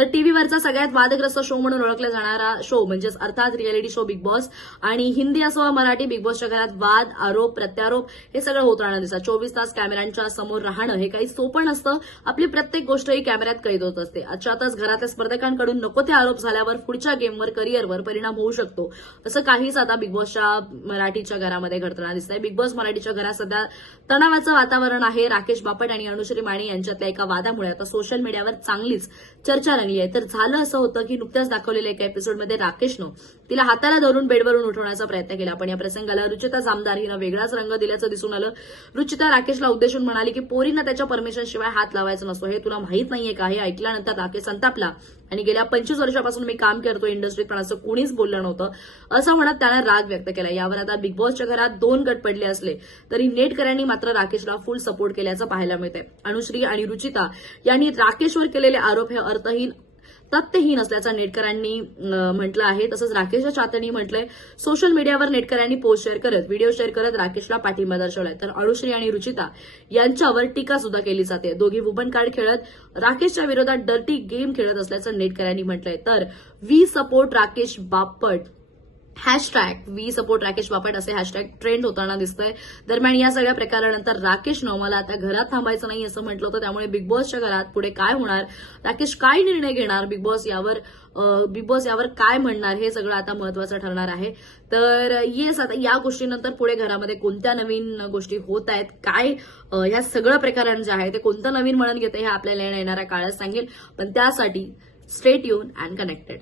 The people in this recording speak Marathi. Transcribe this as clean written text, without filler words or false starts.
तर टीव्हीवरचा सगळ्यात वादग्रस्त शो म्हणून ओळखला जाणारा शो म्हणजेच अर्थात रिअलिटी शो बिग बॉस आणि हिंदी असो वा मराठी बिग बॉसच्या घरात वाद, आरोप, प्रत्यारोप हे सगळं होत राहणं दिसतं. 24 तास कॅमेऱ्यांच्या समोर राहणं हे काही सोपं नसतं. आपली प्रत्येक गोष्ट ही कॅमेऱ्यात कैद होत असते. आजच्यातच घरातल्या स्पर्धकांकडून नको ते आरोप झाल्यावर पुढच्या गेमवर, करिअरवर परिणाम होऊ शकतो. तसं काहीच आता बिग बॉसच्या मराठीच्या घरामध्ये घडताना दिसतंय. बिग बॉस मराठीच्या घरात सध्या तणावाचं वातावरण आहे. राकेश बापट आणि अनुश्री माने यांच्यातल्या एका वादामुळे आता सोशल मीडियावर चांगलीच चर्चा रंगली आहे. तर झालं असं होतं की नुकत्याच दाखवलेल्या एका एपिसोडमध्ये राकेशनं तिला हाताला धरून बेडवरून उठवण्याचा प्रयत्न केला. पण या प्रसंगाला रुचिता जामदार हिनं वेगळाच रंग दिल्याचं दिसून आलं. रुचिता राकेशला उद्देशून म्हणाली की पोरींना त्याच्या परमिशनशिवाय हात लावायचा नसतो, हे तुला माहित नाहीये का? हे ऐकल्यानंतर राकेश संतापला आणि गेल्या 25 वर्षापासून मी काम करतोय इंडस्ट्रीत, पण असं कोणीच बोललं नव्हतं असं म्हणत त्यानं राग व्यक्त केला. यावर आता बिग बॉसच्या घरात 2 गट पडले असले तरी नेटकऱ्यांनी मात्र राकेशला फुल सपोर्ट केल्याचं पाहायला मिळतंय. अनुश्री आणि रुचिता यांनी राकेशवर केलेले आरोप हे अर्थहीन, तथ्यहीन असल्याचं नेटकऱ्यांनी म्हटलं आहे. तसंच राकेशच्या चाहत्यांनी म्हटलंय. सोशल मीडियावर नेटकऱ्यांनी पोस्ट शेअर करत, व्हिडिओ शेअर करत राकेशला पाठिंबा दर्शवलाय. तर अनुश्री आणि रुचिता यांच्यावर टीका सुद्धा केली जाते. दोघी वुमन कार्ड खेळत राकेशच्या विरोधात डर्टी गेम खेळत असल्याचं नेटकऱ्यांनी म्हटलंय. तर we support Rakesh Bapat hashtag we support Rakesh Bapat असे हॅशटॅग ट्रेंड होताना दिसतंय. दरम्यान या सगळ्या प्रकारानंतर राकेशनं मला आता घरात थांबायचं नाही असं म्हटलं होतं. त्यामुळे बिग बॉसच्या घरात पुढे काय होणार, राकेश काय निर्णय घेणार, बिग बॉस यावर काय म्हणणार, हे सगळं आता महत्वाचं ठरणार आहे. तर येस, आता या गोष्टीनंतर पुढे घरामध्ये कोणत्या नवीन गोष्टी होत आहेत, काय ह्या सगळं प्रकरण जे आहे ते कोणतं नवीन वळण घेतं हे आपल्याला येणाऱ्या काळात सांगेल. पण त्यासाठी स्टे ट्यून अँड कनेक्टेड.